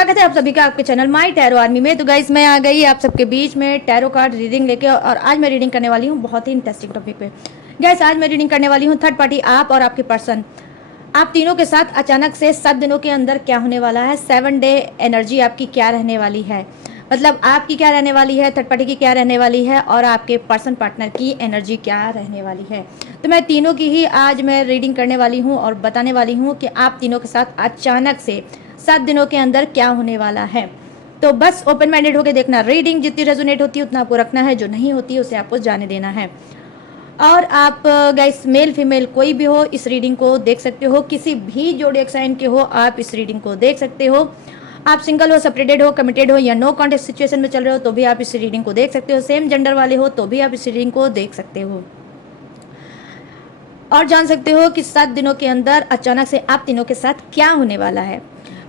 स्वागत है आप सभी का आपके चैनल माय टैरो आर्मी में। तो गाइस मैं आ गई आप सबके बीच में टैरो कार्ड रीडिंग लेके, और आज मैं रीडिंग करने वाली हूँ बहुत ही इंटरेस्टिंग टॉपिक पे। गाइस आज मैं रीडिंग करने वाली हूँ थर्ड पार्टी, आप और आपके पर्सन, आप तीनों के साथ अचानक से 7 दिनों के अंदर क्या होने वाला है। 7 डे एनर्जी आपकी क्या रहने वाली है, मतलब आपकी क्या रहने वाली है, थर्ड पार्टी की क्या रहने वाली है, और आपके पर्सन पार्टनर की एनर्जी क्या रहने वाली है। तो मैं तीनों की ही आज मैं रीडिंग करने वाली हूँ और बताने वाली हूँ कि आप तीनों के साथ अचानक से 7 दिनों के अंदर क्या होने वाला है। तो बस ओपन माइंडेड होकर देखना, रीडिंग जितनी रेजोनेट होती है उतना आपको रखना है, जो नहीं होती है उसे आपको जाने देना है। और आप गाइस मेल फीमेल कोई भी हो इस रीडिंग को देख सकते हो, किसी भी जोडिएक साइन के हो आप इस रीडिंग को देख सकते हो। आप सिंगल हो, सेपरेटेड हो, कमिटेड हो या नो कॉन्टेक्ट सिचुएशन में चल रहे हो तो भी आप इस रीडिंग को देख सकते हो। सेम जेंडर वाले हो तो भी आप इस रीडिंग को देख सकते हो और जान सकते हो कि 7 दिनों के अंदर अचानक से आप तीनों के साथ क्या होने वाला है।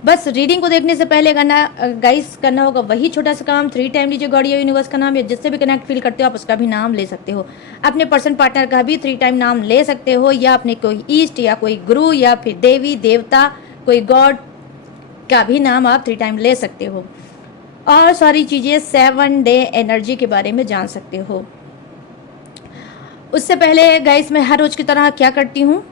बस रीडिंग को देखने से पहले करना होगा वही छोटा सा काम, 3 टाइम लीजिए गॉड या यूनिवर्स का नाम, या जिससे भी कनेक्ट फील करते हो आप उसका भी नाम ले सकते हो। अपने पर्सन पार्टनर का भी 3 टाइम नाम ले सकते हो, या अपने कोई ईस्ट या कोई गुरु या फिर देवी देवता कोई गॉड का भी नाम आप 3 टाइम ले सकते हो। और सारी चीज़ें 7 डे एनर्जी के बारे में जान सकते हो। उससे पहले गाइस मैं हर रोज की तरह क्या करती हूँ,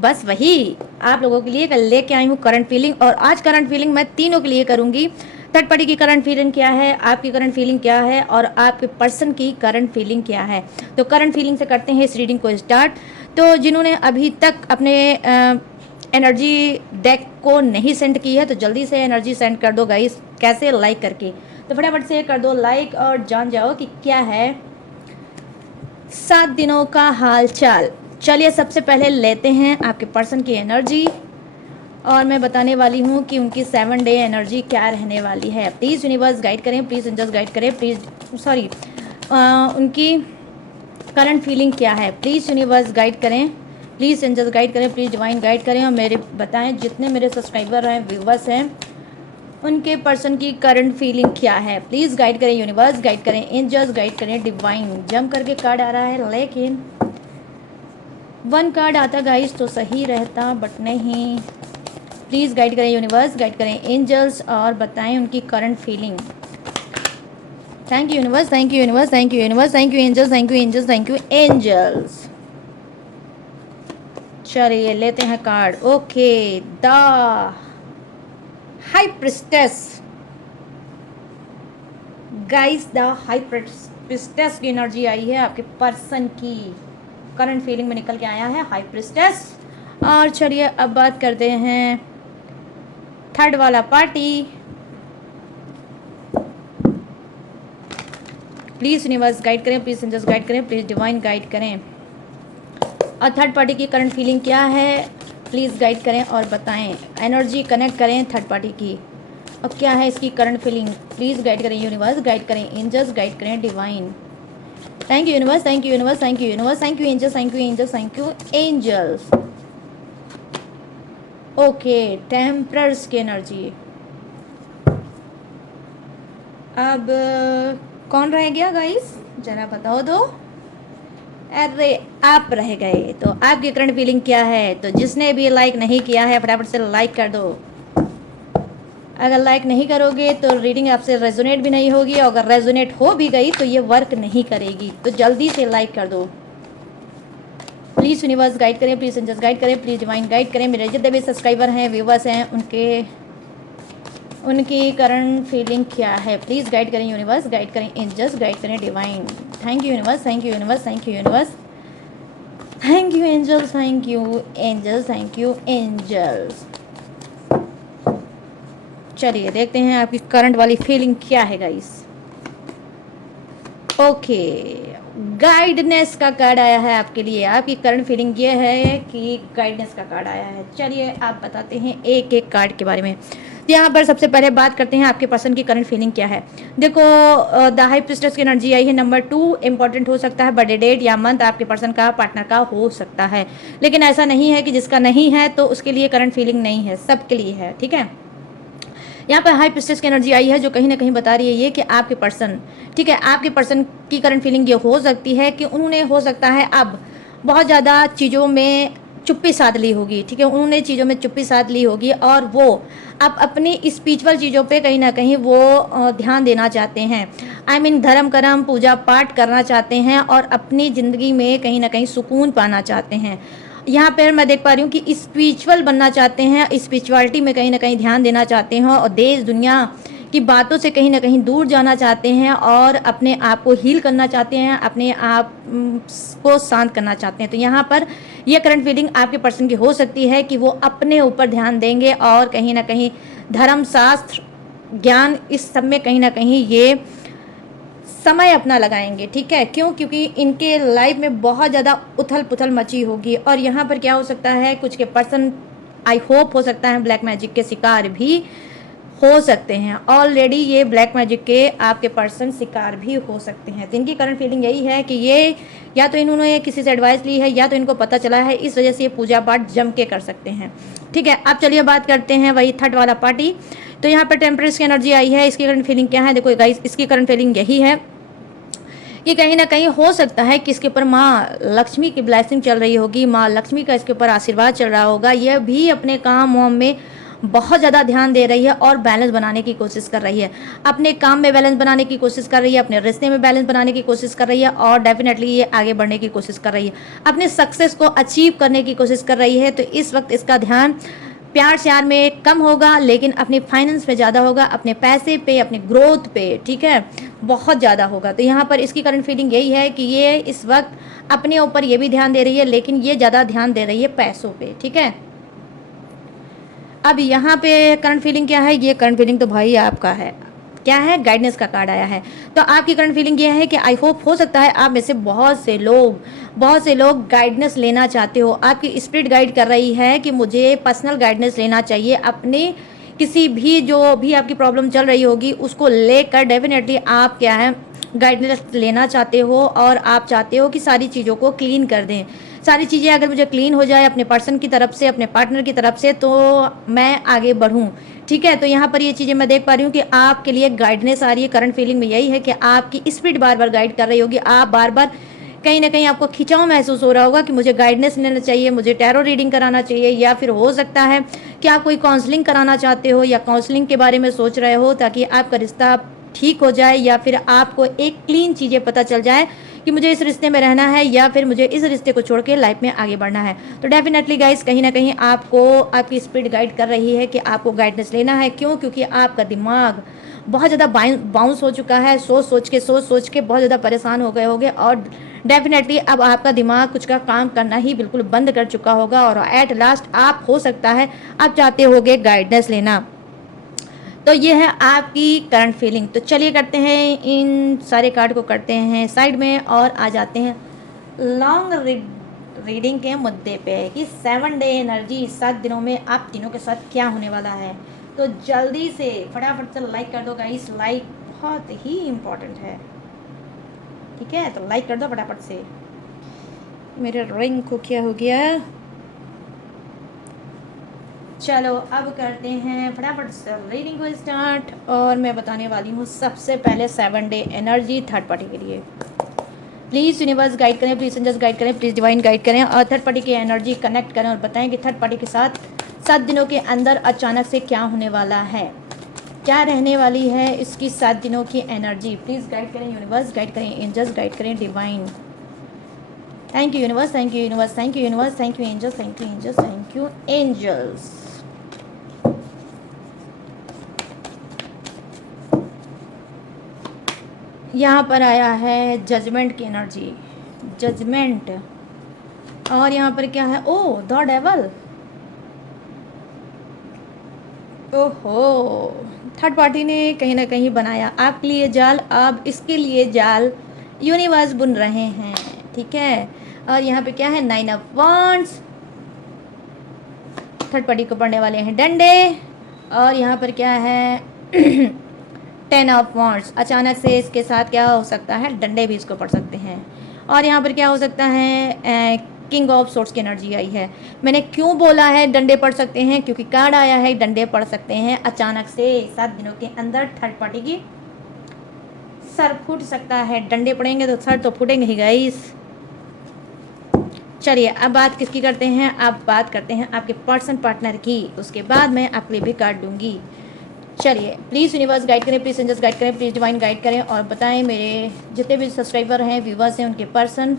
बस वही आप लोगों के लिए कल लेके आई हूँ करंट फीलिंग। और आज करंट फीलिंग मैं तीनों के लिए करूँगी। थर्ड पार्टी की करंट फीलिंग क्या है, आपकी करंट फीलिंग क्या है, और आपके पर्सन की करंट फीलिंग क्या है। तो करंट फीलिंग से करते हैं इस रीडिंग को स्टार्ट। तो जिन्होंने अभी तक अपने एनर्जी डेक को नहीं सेंड की है तो जल्दी से एनर्जी सेंड कर दो गाइस। कैसे? लाइक करके। तो फटाफट से कर दो लाइक और जान जाओ कि क्या है 7 दिनों का हाल चाल। चलिए सबसे पहले लेते हैं आपके पर्सन की एनर्जी और मैं बताने वाली हूँ कि उनकी 7 डे एनर्जी क्या रहने वाली है। प्लीज़ यूनिवर्स गाइड करें, प्लीज़ एंजल्स गाइड करें, उनकी करंट फीलिंग क्या है। प्लीज़ यूनिवर्स गाइड करें, प्लीज़ एंजल्स गाइड करें, प्लीज़ डिवाइन गाइड करें। और मेरे बताएं जितने मेरे सब्सक्राइबर हैं, व्यूवर्स हैं, उनके पर्सन की करंट फीलिंग क्या है। प्लीज़ गाइड करें, यूनिवर्स गाइड करें, एंजल्स गाइड करें, डिवाइन। जंप करके कार्ड आ रहा है लेकिन 1 कार्ड आता गाइस तो सही रहता, बट नहीं। प्लीज़ गाइड करें, यूनिवर्स गाइड करें, एंजल्स, और बताएं उनकी current feeling. Thank you universe, thank you universe, thank you universe, thank you angels, thank you angels, thank you angels. चलिए लेते हैं card. Okay, the high priestess guys, the high priestess की energy आई है आपके पर्सन की। Current feeling में निकल के आया है हाई प्रिस्टेस। और चलिए अब बात करते हैं थर्ड वाला पार्टी। प्लीज़ यूनिवर्स गाइड करें, प्लीज़ एंजल्स गाइड करें, प्लीज़ डिवाइन गाइड करें। और थर्ड पार्टी की करंट फीलिंग क्या है, प्लीज़ गाइड करें और बताएं। एनर्जी कनेक्ट करें थर्ड पार्टी की, और क्या है इसकी करंट फीलिंग। प्लीज़ गाइड करें, यूनिवर्स गाइड करें, एंजल्स गाइड करें, divine. Thank you universe, thank you universe, thank you universe, thank you angels, thank you angels, thank you angels. Okay, टेम्परर्स की एनर्जी। अब कौन रह गया गाइस, जरा बताओ दो। अरे आप रह गए। तो आपकी करंट फीलिंग क्या है, तो जिसने भी लाइक नहीं किया है फटाफट से लाइक कर दो। अगर लाइक नहीं करोगे तो रीडिंग आपसे रेजोनेट भी नहीं होगी, और अगर रेजोनेट हो भी गई तो ये वर्क नहीं करेगी। तो जल्दी से लाइक कर दो। प्लीज़ यूनिवर्स गाइड करें, प्लीज़ एंजल्स गाइड करें, प्लीज़ डिवाइन गाइड करें। मेरे जितने भी सब्सक्राइबर हैं, व्यूवर्स हैं, उनकी करंट फीलिंग क्या है। प्लीज़ गाइड करें, यूनिवर्स गाइड करें, एंजल्स गाइड करें, divine. Thank you universe, thank you universe, thank you universe, thank you angels, thank you angels, thank you angels. चलिए देखते हैं आपकी करंट वाली फीलिंग क्या है गाइस। ओके, गाइडनेस का कार्ड आया है आपके लिए। आपकी करंट फीलिंग ये है कि गाइडनेस का कार्ड आया है। चलिए आप बताते हैं एक एक कार्ड के बारे में। तो यहाँ पर सबसे पहले बात करते हैं आपके पर्सन की करंट फीलिंग क्या है। देखो, द हाई प्रिस्टेस की एनर्जी आई है। नंबर 2 इंपॉर्टेंट हो सकता है, बर्थडे डेट या मंथ आपके पर्सन का, पार्टनर का हो सकता है, लेकिन ऐसा नहीं है कि जिसका नहीं है तो उसके लिए करंट फीलिंग नहीं है, सबके लिए है, ठीक है। यहाँ पर हाई प्रिस्टेस की एनर्जी आई है जो कहीं ना कहीं बता रही है ये कि आपके पर्सन, ठीक है, आपके पर्सन की करंट फीलिंग ये हो सकती है कि उन्होंने, हो सकता है अब बहुत ज़्यादा चीज़ों में चुप्पी साध ली होगी, ठीक है, उन्होंने चीज़ों में चुप्पी साध ली होगी और वो अब अपनी स्पिरिचुअल चीज़ों पे कहीं ना कहीं वो ध्यान देना चाहते हैं। आई मीन धर्म कर्म पूजा पाठ करना चाहते हैं और अपनी ज़िंदगी में कहीं ना कहीं सुकून पाना चाहते हैं। यहाँ पर मैं देख पा रही हूँ कि स्पिरिचुअल बनना चाहते हैं, स्पिरिचुअलिटी में कहीं ना कहीं ध्यान देना चाहते हैं और देश दुनिया की बातों से कहीं ना कहीं दूर जाना चाहते हैं और अपने आप को हील करना चाहते हैं, अपने आप को शांत करना चाहते हैं। तो यहाँ पर यह करंट फीलिंग आपके पर्सन की हो सकती है कि वो अपने ऊपर ध्यान देंगे और कहीं ना कहीं धर्म शास्त्र ज्ञान इस सब में कहीं ना कहीं ये समय अपना लगाएंगे, ठीक है। क्यों? क्योंकि इनके लाइफ में बहुत ज़्यादा उथल पुथल मची होगी और यहाँ पर क्या हो सकता है, कुछ के पर्सन आई होप हो सकता है ब्लैक मैजिक के शिकार भी हो सकते हैं। ऑलरेडी ये ब्लैक मैजिक के आपके पर्सन शिकार भी हो सकते हैं। तो इनकी करंट फीलिंग यही है कि ये या तो इन्होंने किसी से एडवाइस ली है या तो इनको पता चला है, इस वजह से ये पूजा पाठ जम के कर सकते हैं, ठीक है। अब चलिए बात करते हैं वही थर्ड वाला पार्टी। तो यहाँ पर टेम्परेचर की एनर्जी आई है, इसकी करंट फीलिंग क्या है? देखो गाइस, इसकी करंट फीलिंग यही है कि कहीं ना कहीं हो सकता है कि इसके ऊपर माँ लक्ष्मी की ब्लेसिंग चल रही होगी, माँ लक्ष्मी का इसके ऊपर आशीर्वाद चल रहा होगा। यह भी अपने काम वाम में बहुत ज़्यादा ध्यान दे रही है और बैलेंस बनाने की कोशिश कर रही है, अपने काम में बैलेंस बनाने की कोशिश कर रही है, अपने रिश्ते में बैलेंस बनाने की कोशिश कर रही है और डेफिनेटली ये आगे बढ़ने की कोशिश कर रही है, अपने सक्सेस को अचीव करने की कोशिश कर रही है। तो इस वक्त इसका ध्यान प्यार श्यार में कम होगा लेकिन अपने फाइनेंस पे ज़्यादा होगा, अपने पैसे पे, अपने ग्रोथ पे, ठीक है, बहुत ज़्यादा होगा। तो यहाँ पर इसकी करंट फीलिंग यही है कि ये इस वक्त अपने ऊपर ये भी ध्यान दे रही है लेकिन ये ज़्यादा ध्यान दे रही है पैसों पे, ठीक है। अब यहाँ पे करंट फीलिंग क्या है? ये करंट फीलिंग तो भाई आपका है, क्या है? गाइडेंस का कार्ड आया है। तो आपकी करंट फीलिंग ये है कि आई होप हो सकता है आप में से बहुत से लोग गाइडेंस लेना चाहते हो। आपकी स्पिरिट गाइड कर रही है कि मुझे पर्सनल गाइडेंस लेना चाहिए, अपने किसी भी जो भी आपकी प्रॉब्लम चल रही होगी उसको लेकर डेफिनेटली आप क्या है गाइडेंस लेना चाहते हो और आप चाहते हो कि सारी चीज़ों को क्लीन कर दें। सारी चीज़ें अगर मुझे क्लीन हो जाए अपने पर्सन की तरफ से, अपने पार्टनर की तरफ से, तो मैं आगे बढ़ूं, ठीक है। तो यहाँ पर ये चीज़ें मैं देख पा रही हूँ कि आपके लिए गाइडेंस आ रही है। करंट फीलिंग में यही है कि आपकी स्पिरिट बार बार गाइड कर रही होगी, आप बार बार कहीं ना कहीं आपको खिंचाव महसूस हो रहा होगा कि मुझे गाइडेंस लेना चाहिए, मुझे टैरो रीडिंग कराना चाहिए, या फिर हो सकता है कि आप कोई काउंसलिंग कराना चाहते हो या काउंसलिंग के बारे में सोच रहे हो ताकि आपका रिश्ता ठीक हो जाए या फिर आपको एक क्लीन चीज़ें पता चल जाए कि मुझे इस रिश्ते में रहना है या फिर मुझे इस रिश्ते को छोड़ के लाइफ में आगे बढ़ना है। तो डेफिनेटली गाइस कहीं ना कहीं आपको आपकी स्पिरिट गाइड कर रही है कि आपको गाइडेंस लेना है। क्यों? क्योंकि आपका दिमाग बहुत ज़्यादा बाउंस हो चुका है, सोच सोच के बहुत ज़्यादा परेशान हो गए होंगे और डेफिनेटली अब आपका दिमाग कुछ का काम करना ही बिल्कुल बंद कर चुका होगा और एट लास्ट आप हो सकता है आप चाहते होगे गाइडेंस लेना। तो ये है आपकी करंट फीलिंग। तो चलिए करते हैं इन सारे कार्ड को करते हैं साइड में और आ जाते हैं लॉन्ग रीडिंग के मुद्दे पे कि 7 डे एनर्जी 7 दिनों में आप तीनों के साथ क्या होने वाला है। तो जल्दी से फटाफट से लाइक कर दो गाइस, लाइक बहुत ही इम्पोर्टेंट है, ठीक है। तो लाइक कर दो फटाफट से। मेरे रिंग को क्या हो गया? चलो अब करते हैं फटाफट से रीडिंग को स्टार्ट और मैं बताने वाली हूँ सबसे पहले 7 डे एनर्जी थर्ड पार्टी के लिए। प्लीज़ यूनिवर्स गाइड करें, प्लीज़ एंजल्स गाइड करें, प्लीज़ डिवाइन गाइड करें और थर्ड पार्टी की एनर्जी कनेक्ट करें और बताएं कि थर्ड पार्टी के साथ 7 दिनों के अंदर अचानक से क्या होने वाला है, क्या रहने वाली है इसकी 7 दिनों की एनर्जी। प्लीज़ गाइड करें यूनिवर्स, गाइड करें एंजल्स, गाइड करें divine. Thank you universe, thank you universe, thank you universe, thank you angels, thank you angels, thank you angels. यहाँ पर आया है जजमेंट की एनर्जी, जजमेंट, और यहाँ पर क्या है? ओह द डेवल। ओहो, थर्ड पार्टी ने कहीं ना कहीं बनाया आपके लिए जाल, अब इसके लिए जाल यूनिवर्स बुन रहे हैं, ठीक है। और यहाँ पे क्या है? 9 ऑफ वांड्स, थर्ड पार्टी को पढ़ने वाले हैं डंडे, और यहाँ पर क्या है? 10 ऑफ वांड्स। अचानक से इसके साथ क्या हो सकता है? डंडे भी इसको पढ़ सकते हैं। और यहाँ पर क्या हो सकता है? किंग ऑफ सोर्ट्स की एनर्जी आई है। मैंने क्यों बोला है डंडे पढ़ सकते हैं? क्योंकि कार्ड आया है डंडे पढ़ सकते हैं। अचानक से 7 दिनों के अंदर थर्ड पार्टी की सर फूट सकता है। डंडे पड़ेंगे तो सर तो फूटेंगे ही गाइस। चलिए अब बात किसकी करते हैं, अब बात करते हैं आपके पर्सन पार्टनर की, उसके बाद मैं आपके लिए भी कार्ड दूंगी। चलिए प्लीज़ यूनिवर्स गाइड करें, प्लीज़ एंजल्स गाइड करें, प्लीज़ डिवाइन गाइड करें और बताएं मेरे जितने भी सब्सक्राइबर हैं, व्यूवर्स हैं, उनके पर्सन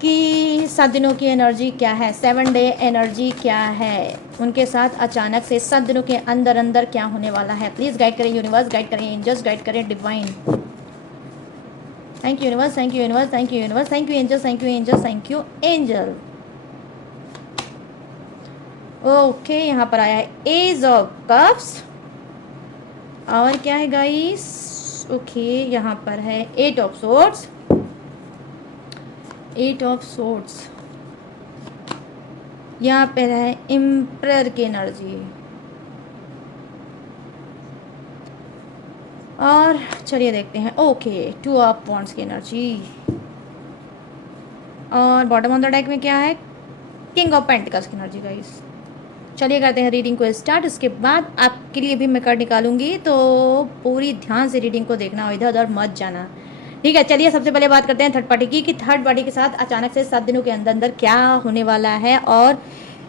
की 7 दिनों की एनर्जी क्या है, 7 डे एनर्जी क्या है, उनके साथ अचानक से 7 दिनों के अंदर अंदर क्या होने वाला है। प्लीज़ गाइड करें यूनिवर्स, गाइड करें एंजल्स, गाइड करें divine. Thank you universe, thank you universe, thank you universe, thank you angels, thank you angels, thank you angel. Okay यहाँ पर आया है एज ऑफ कप्स और क्या है गाइस, ओके यहाँ पर है 8 ऑफ सोर्ड्स, 8 ऑफ सोर्ड्स, यहाँ पर है एम्परर की एनर्जी और चलिए देखते हैं, ओके 2 ऑफ वॉन्ड्स की एनर्जी और बॉटम ऑन द डेक में क्या है, किंग ऑफ पेंटिकल्स की एनर्जी गाइस। चलिए करते हैं रीडिंग को स्टार्ट, उसके बाद आपके लिए भी मैं कार्ड निकालूंगी, तो पूरी ध्यान से रीडिंग को देखना और इधर उधर मत जाना, ठीक है। चलिए सबसे पहले बात करते हैं थर्ड पार्टी की, कि थर्ड पार्टी के साथ अचानक से 7 दिनों के अंदर अंदर क्या होने वाला है और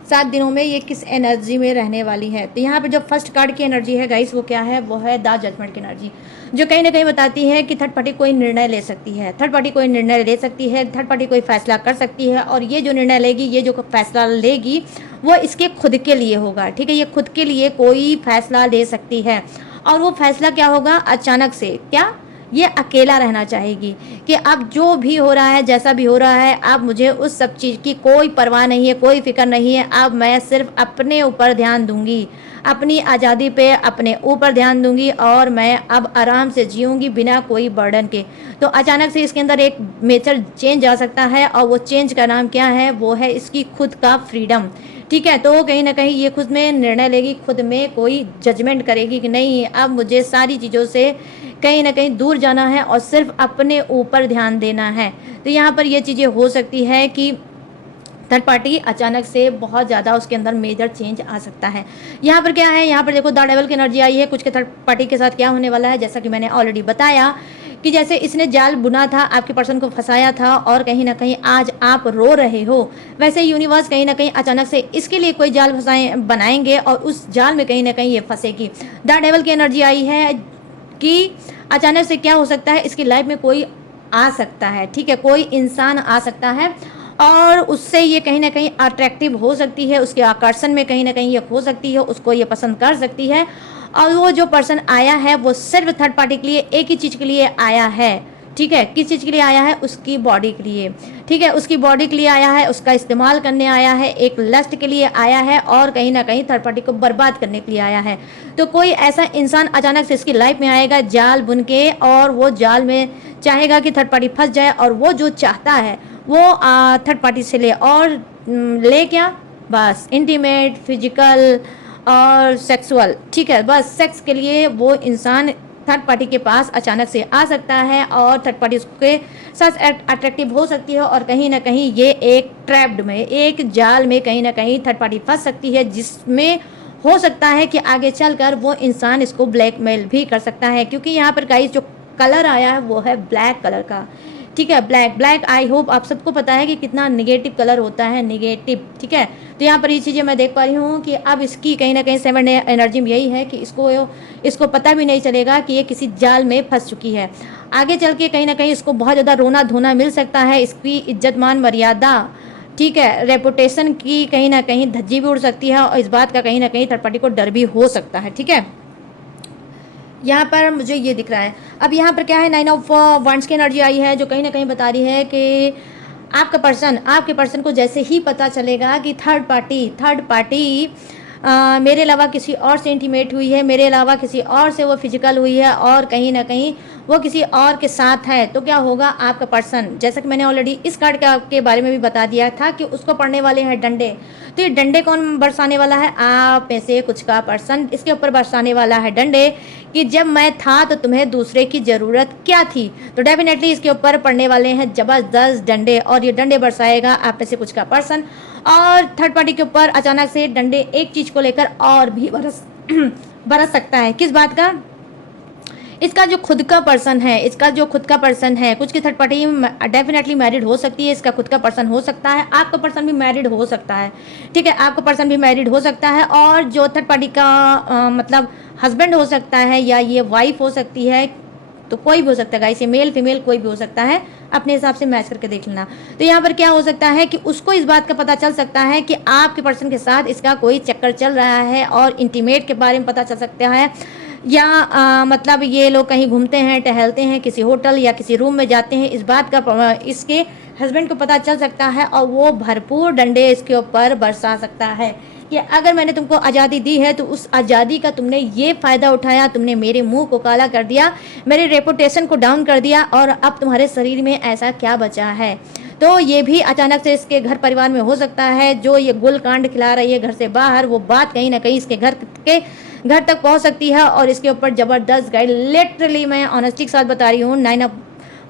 7 दिनों में ये किस एनर्जी में रहने वाली है। तो यहाँ पर जो फर्स्ट कार्ड की एनर्जी है गाइस वो क्या है, वो है द जजमेंट की एनर्जी, जो कहीं ना कहीं बताती है कि थर्ड पार्टी कोई निर्णय ले सकती है, थर्ड पार्टी कोई निर्णय ले सकती है, थर्ड पार्टी कोई फैसला कर सकती है और ये जो निर्णय लेगी, ये जो फैसला लेगी वो इसके खुद के लिए होगा, ठीक है। ये खुद के लिए कोई फैसला ले सकती है और वो फैसला क्या होगा, अचानक से क्या, ये अकेला रहना चाहेगी कि अब जो भी हो रहा है, जैसा भी हो रहा है, अब मुझे उस सब चीज़ की कोई परवाह नहीं है, कोई फिक्र नहीं है, अब मैं सिर्फ अपने ऊपर ध्यान दूंगी, अपनी आज़ादी पे अपने ऊपर ध्यान दूंगी और मैं अब आराम से जीऊंगी बिना कोई बर्डन के। तो अचानक से इसके अंदर एक मेजर चेंज आ सकता है और वो चेंज का नाम क्या है, वो है इसकी खुद का फ्रीडम, ठीक है। तो कहीं ना कहीं ये खुद में निर्णय लेगी, खुद में कोई जजमेंट करेगी कि नहीं अब मुझे सारी चीज़ों से कहीं ना कहीं दूर जाना है और सिर्फ अपने ऊपर ध्यान देना है। तो यहाँ पर ये चीज़ें हो सकती है कि थर्ड पार्टी अचानक से बहुत ज़्यादा उसके अंदर मेजर चेंज आ सकता है। यहाँ पर क्या है, यहाँ पर देखो द डेविल की एनर्जी आई है, कुछ के थर्ड पार्टी के साथ क्या होने वाला है, जैसा कि मैंने ऑलरेडी बताया कि जैसे इसने जाल बुना था, आपके पर्सन को फंसाया था और कहीं ना कहीं आज आप रो रहे हो, वैसे यूनिवर्स कहीं ना कहीं अचानक से इसके लिए कोई जाल बनाएंगे और उस जाल में कहीं ना कहीं ये फंसेगी। द डेविल की एनर्जी आई है कि अचानक से क्या हो सकता है, इसकी लाइफ में कोई आ सकता है, ठीक है, कोई इंसान आ सकता है और उससे ये कहीं ना कहीं अट्रैक्टिव हो सकती है, उसके आकर्षण में कहीं ना कहीं ये खो सकती है, उसको ये पसंद कर सकती है और वो जो पर्सन आया है वो सिर्फ थर्ड पार्टी के लिए एक ही चीज़ के लिए आया है, ठीक है। किस चीज़ के लिए आया है, उसकी बॉडी के लिए, ठीक है, उसकी बॉडी के लिए आया है, उसका इस्तेमाल करने आया है, एक लस्ट के लिए आया है और कहीं ना कहीं थर्ड पार्टी को बर्बाद करने के लिए आया है। तो कोई ऐसा इंसान अचानक से इसकी लाइफ में आएगा जाल बुन के और वो जाल में चाहेगा कि थर्ड पार्टी फंस जाए और वो जो चाहता है वो थर्ड पार्टी से ले और ले क्या, बस इंटीमेट, फिजिकल और सेक्सुअल, ठीक है, बस सेक्स के लिए वो इंसान थर्ड पार्टी के पास अचानक से आ सकता है और थर्ड पार्टी उसके साथ अट्रैक्टिव हो सकती है और कहीं ना कहीं ये एक ट्रैप्ड में, एक जाल में कहीं ना कहीं थर्ड पार्टी फंस सकती है, जिसमें हो सकता है कि आगे चलकर वो इंसान इसको ब्लैकमेल भी कर सकता है, क्योंकि यहाँ पर गाइस जो कलर आया है वो है ब्लैक कलर का, ठीक है। ब्लैक, ब्लैक आई होप आप सबको पता है कि कितना निगेटिव कलर होता है, निगेटिव, ठीक है। तो यहाँ पर ये चीज़ें मैं देख पा रही हूँ कि अब इसकी कहीं ना कहीं 7 एनर्जी में यही है कि इसको पता भी नहीं चलेगा कि ये किसी जाल में फंस चुकी है। आगे चल के कहीं ना कहीं इसको बहुत ज़्यादा रोना धोना मिल सकता है, इसकी इज्जत मान मर्यादा, ठीक है, रेपुटेशन की कहीं ना कहीं धज्जी भी उड़ सकती है और इस बात का कहीं ना कहीं थर्ड पार्टी को डर भी हो सकता है, ठीक है। यहाँ पर मुझे ये दिख रहा है। अब यहाँ पर क्या है, 9 ऑफ वंड्स की एनर्जी आई है, जो कहीं ना कहीं बता रही है कि आपके पर्सन को जैसे ही पता चलेगा कि थर्ड पार्टी मेरे अलावा किसी और से इंटीमेट हुई है, मेरे अलावा किसी और से वो फिजिकल हुई है और कहीं ना कहीं वो किसी और के साथ है, तो क्या होगा, आपका पर्सन, जैसा कि मैंने ऑलरेडी इस कार्ड के बारे में भी बता दिया था कि उसको पड़ने वाले हैं डंडे। तो ये डंडे कौन बरसाने वाला है, आप में से कुछ का पर्सन इसके ऊपर बरसाने वाला है डंडे कि जब मैं था तो तुम्हें दूसरे की ज़रूरत क्या थी। तो डेफिनेटली इसके ऊपर पड़ने वाले हैं ज़बरदस्त डंडे और ये डंडे बरसाएगा आप में से कुछ का पर्सन और थर्ड पार्टी के ऊपर अचानक से डंडे एक चीज़ को लेकर और भी बरस सकता है। किस बात का, इसका जो खुद का पर्सन है, इसका जो खुद का पर्सन है, कुछ की थर्ड पार्टी डेफिनेटली मैरिड हो सकती है, इसका खुद का पर्सन हो सकता है, आपका पर्सन भी मैरिड हो सकता है, ठीक है, आपका पर्सन भी मैरिड हो सकता है, और जो थर्ड पार्टी का मतलब हस्बैंड हो सकता है या ये वाइफ हो सकती है, तो कोई भी हो सकता है गाइस, ये मेल फीमेल कोई भी हो सकता है, अपने हिसाब से मैच करके देख लेना। तो यहाँ पर क्या हो सकता है कि उसको इस बात का पता चल सकता है कि आपके पर्सन के साथ इसका कोई चक्कर चल रहा है, और इंटीमेट के बारे में पता चल सकता है, या मतलब ये लोग कहीं घूमते हैं, टहलते हैं, किसी होटल या किसी रूम में जाते हैं, इस बात का इसके हस्बैंड को पता चल सकता है, और वो भरपूर डंडे इसके ऊपर बरसा सकता है कि अगर मैंने तुमको आज़ादी दी है तो उस आज़ादी का तुमने ये फ़ायदा उठाया, तुमने मेरे मुंह को काला कर दिया, मेरे रेपुटेशन को डाउन कर दिया, और अब तुम्हारे शरीर में ऐसा क्या बचा है। तो ये भी अचानक से इसके घर परिवार में हो सकता है, जो ये गुलकांड खिला रही है घर से बाहर, वो बात कहीं ना कहीं इसके घर तक पहुंच सकती है, और इसके ऊपर ज़बरदस्त गाइड, लिटरली मैं ऑनेस्टी के साथ बता रही हूँ, 9 ऑफ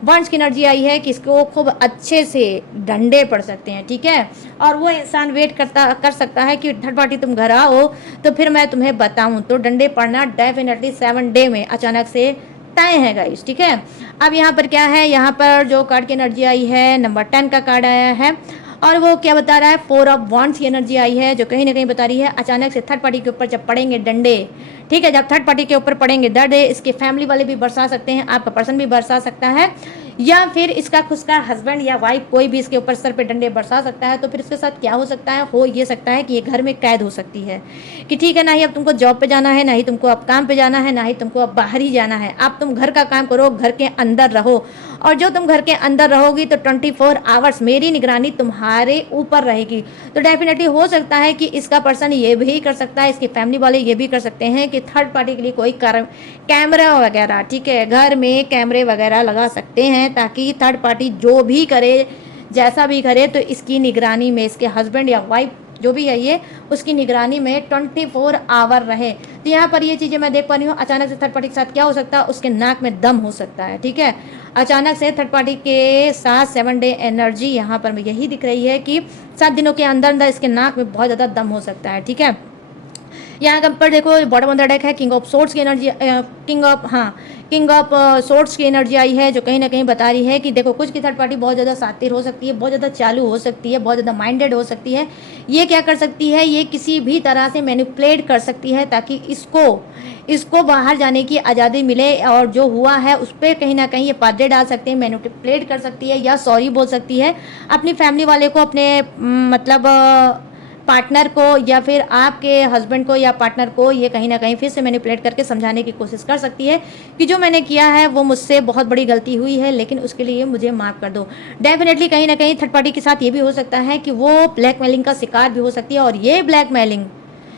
वंस की एनर्जी आई है कि इसको खूब अच्छे से डंडे पड़ सकते हैं, ठीक है, और वो इंसान वेट कर सकता है कि थर्ड पार्टी तुम घर आओ तो फिर मैं तुम्हें बताऊं, तो डंडे पड़ना डेफिनेटली 7 डे में अचानक से तय है गाइस, ठीक है। अब यहाँ पर क्या है, यहाँ पर जो कार्ड की एनर्जी आई है, नंबर 10 का कार्ड आया है, और वो क्या बता रहा है, 4 ऑफ वॉन्ड्स की एनर्जी आई है, जो कहीं ना कहीं बता रही है अचानक से थर्ड पार्टी के ऊपर जब पड़ेंगे डंडे, ठीक है, जब थर्ड पार्टी के ऊपर पड़ेंगे डंडे, इसके फैमिली वाले भी बरसा सकते हैं, आपका पर्सन भी बरसा सकता है, या फिर इसका खुद का हस्बैंड या वाइफ कोई भी इसके ऊपर सर पे डंडे बरसा सकता है। तो फिर इसके साथ क्या हो सकता है, हो ये सकता है कि ये घर में कैद हो सकती है कि ठीक है, ना ही अब तुमको जॉब पे जाना है, ना ही तुमको अब काम पे जाना है, ना ही तुमको अब बाहर ही जाना है, अब तुम घर का काम करो, घर के अंदर रहो, और जो तुम घर के अंदर रहोगी तो 24 आवर्स मेरी निगरानी तुम्हारे ऊपर रहेगी। तो डेफिनेटली हो सकता है कि इसका पर्सन ये भी कर सकता है, इसकी फैमिली वाले ये भी कर सकते हैं कि थर्ड पार्टी के लिए कोई कैमरा वगैरह, ठीक है, घर में कैमरे वगैरह लगा सकते हैं, ताकि थर्ड पार्टी जो भी करे, जैसा भी करे, तो इसकी निगरानी में इसके हस्बैंड या वाइफ जो भी है ये, उसकी निगरानी में 24 आवर रहे। तो यहाँ पर ये चीज़ें मैं देख पा रही हूँ। अचानक से थर्ड पार्टी के साथ क्या हो सकता है, उसके नाक में दम हो सकता है, ठीक है, अचानक से थर्ड पार्टी के साथ 7 डे एनर्जी यहाँ पर यही दिख रही है कि 7 दिनों के अंदर अंदर इसके नाक में बहुत ज़्यादा दम हो सकता है, ठीक है। यहाँ पर देखो बॉटम ऑफ द डेक है किंग ऑफ सोर्ड्स की एनर्जी, किंग ऑफ सोर्ड्स की एनर्जी आई है, जो कहीं ना कहीं बता रही है कि देखो कुछ की थर्ड पार्टी बहुत ज़्यादा सातिर हो सकती है, बहुत ज़्यादा चालू हो सकती है, बहुत ज़्यादा माइंडेड हो सकती है। ये क्या कर सकती है, ये किसी भी तरह से मैनिपुलेट कर सकती है ताकि इसको बाहर जाने की आज़ादी मिले, और जो हुआ है उस पर कहीं ना कहीं ये पर्दे डाल सकते हैं, मैनिपुलेट कर सकती है, या सॉरी बोल सकती है अपनी फैमिली वाले को, अपने मतलब पार्टनर को, या फिर आपके हस्बैंड को या पार्टनर को, ये कहीं ना कहीं फिर से मैनिपुलेट करके समझाने की कोशिश कर सकती है कि जो मैंने किया है वो मुझसे बहुत बड़ी गलती हुई है, लेकिन उसके लिए मुझे माफ़ कर दो। डेफिनेटली कहीं ना कहीं थर्ड पार्टी के साथ ये भी हो सकता है कि वो ब्लैकमेलिंग का शिकार भी हो सकती है, और ये ब्लैकमेलिंग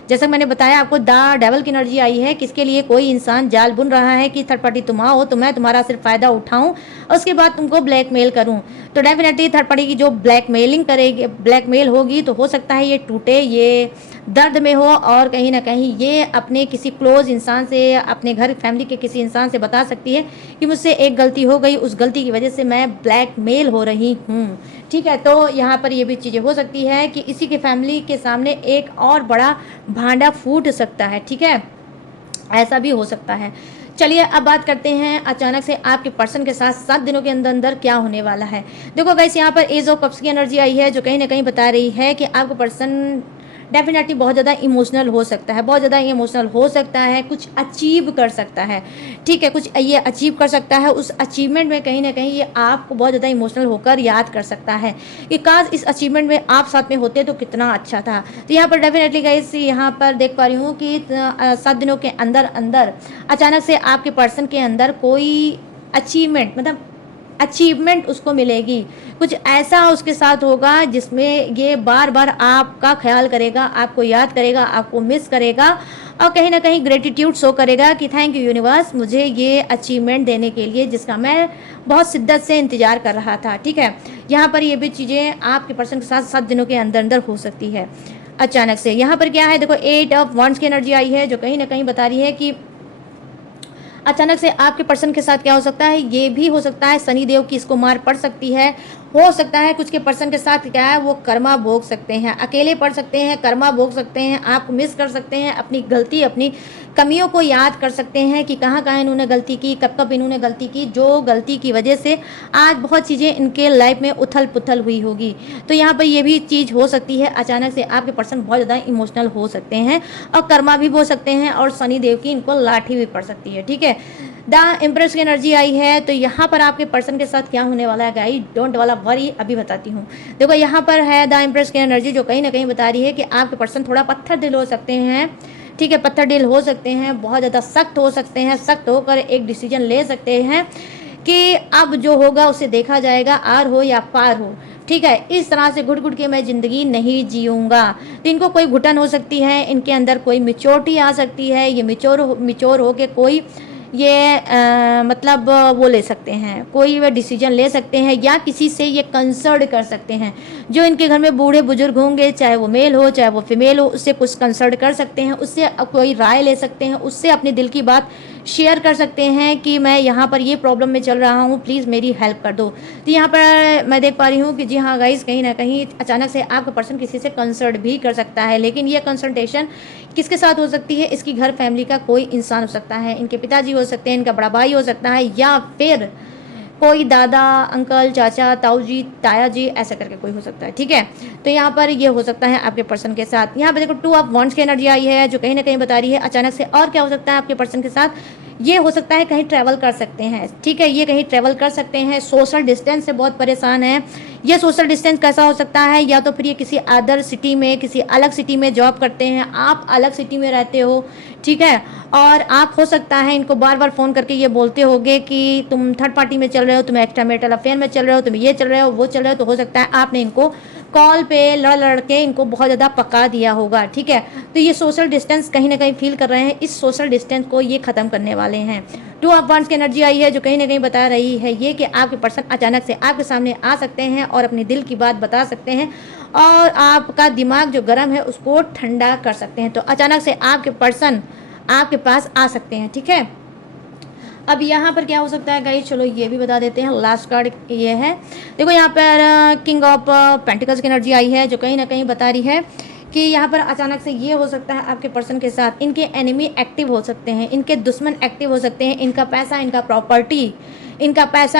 जैसा मैंने बताया आपको, द डेवल की एनर्जी आई है, किसके लिए कोई इंसान जाल बुन रहा है कि थर्ड पार्टी तुम आओ तो मैं तुम्हारा सिर्फ फ़ायदा उठाऊं और उसके बाद तुमको ब्लैकमेल करूं। तो डेफिनेटली थर्ड पार्टी की जो ब्लैकमेल होगी, तो हो सकता है ये टूटे, ये दर्द में हो, और कहीं ना कहीं ये अपने किसी क्लोज इंसान से, अपने घर फैमिली के किसी इंसान से बता सकती है कि मुझसे एक गलती हो गई, उस गलती की वजह से मैं ब्लैकमेल हो रही हूँ, ठीक है। तो यहाँ पर ये भी चीज़ें हो सकती है कि इसी के फैमिली के सामने एक और बड़ा भांडा फूट सकता है, ठीक है, ऐसा भी हो सकता है। चलिए अब बात करते हैं अचानक से आपके पर्सन के साथ 7 दिनों के अंदर अंदर क्या होने वाला है। देखो गाइस, यहाँ पर एज ऑफ कप्स की एनर्जी आई है, जो कहीं ना कहीं बता रही है कि आपका पर्सन डेफिनेटली बहुत ज़्यादा इमोशनल हो सकता है, बहुत ज़्यादा इमोशनल हो सकता है, कुछ अचीव कर सकता है, ठीक है, कुछ ये अचीव कर सकता है, उस अचीवमेंट में कहीं ना कहीं ये आपको बहुत ज़्यादा इमोशनल होकर याद कर सकता है कि काश इस अचीवमेंट में आप साथ में होते तो कितना अच्छा था। तो यहाँ पर डेफिनेटली गाइस, यहाँ पर देख पा रही हूँ कि 7 दिनों के अंदर अंदर अचानक से आपके पर्सन के अंदर कोई अचीवमेंट, मतलब अचीवमेंट उसको मिलेगी, कुछ ऐसा उसके साथ होगा जिसमें ये बार बार आपका ख्याल करेगा, आपको याद करेगा, आपको मिस करेगा, और कहीं ना कहीं ग्रेटिट्यूड शो करेगा कि थैंक यू यूनिवर्स मुझे ये अचीवमेंट देने के लिए जिसका मैं बहुत शिद्दत से इंतज़ार कर रहा था, ठीक है। यहाँ पर ये भी चीज़ें आपके पर्सन के साथ 7 दिनों के अंदर अंदर हो सकती है अचानक से। यहाँ पर क्या है, देखो 8 ऑफ वंड्स की एनर्जी आई है, जो कहीं ना कहीं बता रही है कि अचानक से आपके पर्सन के साथ क्या हो सकता है, ये भी हो सकता है शनिदेव की इसको मार पड़ सकती है, हो सकता है कुछ के पर्सन के साथ क्या है वो कर्मा भोग सकते हैं, अकेले पड़ सकते हैं, कर्मा भोग सकते हैं, आप मिस कर सकते हैं, अपनी गलती अपनी कमियों को याद कर सकते हैं कि कहाँ कहाँ इन्होंने गलती की, कब कब इन्होंने गलती की, जो गलती की वजह से आज बहुत चीज़ें इनके लाइफ में उथल पुथल हुई होगी। तो यहाँ पर ये भी चीज़ हो सकती है, अचानक से आपके पर्सन बहुत ज़्यादा इमोशनल हो सकते हैं और कर्मा भी हो सकते हैं और शनि देव की इनको लाठी भी पड़ सकती है। ठीक है, द एम्प्रेस की एनर्जी आई है, तो यहाँ पर आपके पर्सन के साथ क्या होने वाला है गाइस, डोंट वाला वरी, अभी बताती हूँ। देखो यहाँ पर है द एम्प्रेस की एनर्जी जो कहीं ना कहीं बता रही है कि आपके पर्सन थोड़ा पत्थर दिल हो सकते हैं। ठीक है, पत्थर दिल हो सकते हैं, बहुत ज़्यादा सख्त हो सकते हैं, सख्त होकर एक डिसीजन ले सकते हैं कि अब जो होगा उसे देखा जाएगा, आर हो या पार हो। ठीक है, इस तरह से घुट घुट के मैं ज़िंदगी नहीं जीऊँगा। तो इनको कोई घुटन हो सकती है, इनके अंदर कोई मिच्योरिटी आ सकती है, ये मिच्योर हो के कोई ये मतलब वो ले सकते हैं, कोई वे डिसीजन ले सकते हैं या किसी से ये कंसल्ट कर सकते हैं। जो इनके घर में बूढ़े बुजुर्ग होंगे, चाहे वो मेल हो चाहे वो फीमेल हो, उससे कुछ कंसल्ट कर सकते हैं, उससे कोई राय ले सकते हैं, उससे अपने दिल की बात शेयर कर सकते हैं कि मैं यहाँ पर ये प्रॉब्लम में चल रहा हूँ, प्लीज़ मेरी हेल्प कर दो। तो यहाँ पर मैं देख पा रही हूँ कि जी हाँ गाइस, कहीं ना कहीं अचानक से आपका पर्सन किसी से कंसल्ट भी कर सकता है, लेकिन ये कंसल्टेशन किसके साथ हो सकती है, इसकी घर फैमिली का कोई इंसान हो सकता है, इनके पिताजी हो सकते हैं, इनका बड़ा भाई हो सकता है, या फिर कोई दादा, अंकल, चाचा, ताऊ जी, ताया जी, ऐसा करके कोई हो सकता है। ठीक है, तो यहाँ पर ये हो सकता है आपके पर्सन के साथ। यहाँ पर देखो 2 ऑफ वॉन्ड्स की एनर्जी आई है जो कहीं ना कहीं बता रही है अचानक से और क्या हो सकता है आपके पर्सन के साथ, ये हो सकता है कहीं ट्रैवल कर सकते हैं। ठीक है, ये कहीं ट्रैवल कर सकते हैं, सोशल डिस्टेंस से बहुत परेशान है। ये सोशल डिस्टेंस कैसा हो सकता है, या तो फिर ये किसी अदर सिटी में, किसी अलग सिटी में जॉब करते हैं, आप अलग सिटी में रहते हो। ठीक है, और आप हो सकता है इनको बार बार फ़ोन करके ये बोलते होगे कि तुम थर्ड पार्टी में चल रहे हो, तुम एक्स्ट्रा मैरिटल अफेयर में चल रहे हो, तुम ये चल रहे हो, वो चल रहे हो। तो हो सकता है आपने इनको कॉल पे लड़ लड़ के इनको बहुत ज़्यादा पका दिया होगा। ठीक है, तो ये सोशल डिस्टेंस कहीं ना कहीं फील कर रहे हैं, इस सोशल डिस्टेंस को ये ख़त्म करने वाले हैं। 2 ऑफ वॉन्ड्स की एनर्जी आई है जो कहीं ना कहीं बता रही है ये कि आपके पर्सन अचानक से आपके सामने आ सकते हैं और अपने दिल की बात बता सकते हैं और आपका दिमाग जो गर्म है उसको ठंडा कर सकते हैं। तो अचानक से आपके पर्सन आपके पास आ सकते हैं। ठीक है, अब यहाँ पर क्या हो सकता है गाइस, चलो ये भी बता देते हैं। लास्ट कार्ड ये है, देखो यहाँ पर किंग ऑफ पेंटिकल्स की एनर्जी आई है जो कहीं ना कहीं बता रही है कि यहाँ पर अचानक से ये हो सकता है आपके पर्सन के साथ इनके एनिमी एक्टिव हो सकते हैं, इनके दुश्मन एक्टिव हो सकते हैं, इनका पैसा